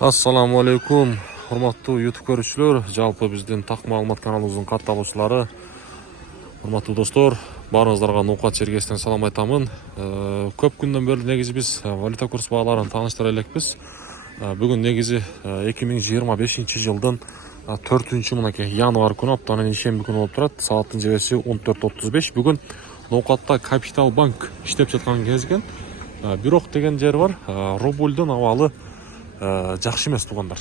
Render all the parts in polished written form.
Assalamu alaikum, hurmatlı YouTube görüşçülөр, жалпы биздин так маалымат каналыбыздын катталуучулары. Hurmatlı достор, баарыңыздарга Ноокат Чергестен салам айтамын. Көп күндөн бери негизи биз валюта курс бааларын тааныштыра элекпиз. Бүгүн негизи 2025 жылдын 4-чү мынакей январь күнү, аптанын ишемби күнү болуп турат. Сааттын жебеси 14:35. Бүгүн Ноокатта Капитал банк иштеп жаткан кезген. Бирок деген жери бар. Рубльдун абалы жакшы эмес туугандар.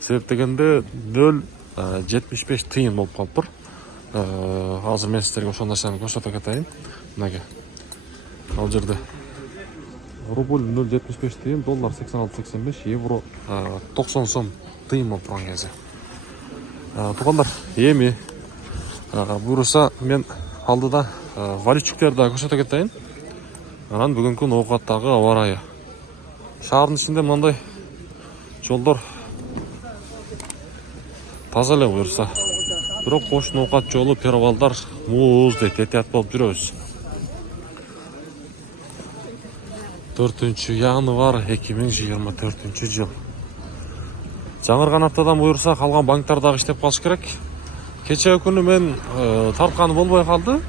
Себеп дегенде 0,75 тыйын болуп калыптыр. Азыр мен сиздерге ошол нерсени көрсөтө кетейин. Мынакей. Ал жерде рубль 0,75 тыйын, доллар 86,85, евро 90 сом тыйын болуп турган кези. Туугандар, эми буюрса мен алдыда валютчиктерди көрсөтө кетейин. Анан бүгүнкү Ноокаттагы аба ырайы. Шаардын ичинде мындай жолдор таза эле буюрса. Бирок кош Ноокат жолу перевалдар муз дейт, этият болуп жүрөбүз. 4 январь 2024 жыл. Жаңырган аптадан буюрса калган банктар дагы иштеп калыш керек. Кечээ күнү мен тартканы болбой калды.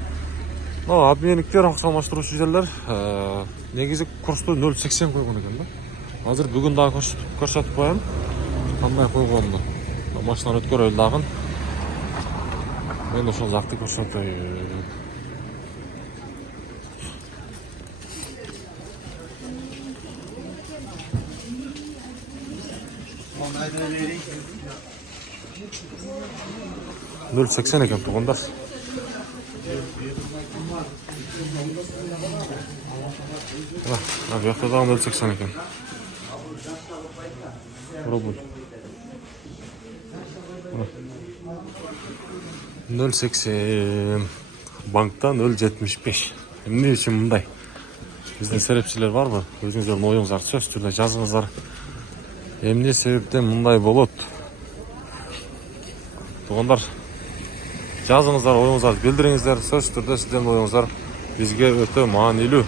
Обменниктер, акчалаштыруучу жерлер негизи курсту 0,80 койгон экен да. Азыр бүгүн дагы көрсөтүп коем. Кандай койгонду. Машина өткөрөлү дагы. Мен ошол жакты көрсөтөйүн. $0,80 экен туугандар. Бу жакта дагы 0,80 экен. Рубль 0,80, банкта 0,75. Эмне үчүн мындай? Биздин серепчилер барбы? Өзүңүздөрдүн оюңуздарды сөз түрдө жазыңыздар. Эмне себептен мындай болот? Туугандар, жазыңыздар, оюңуздарды билдириңиздер. Сөз түрдө сиздердин оюңуздар бизге өтө маанилүү.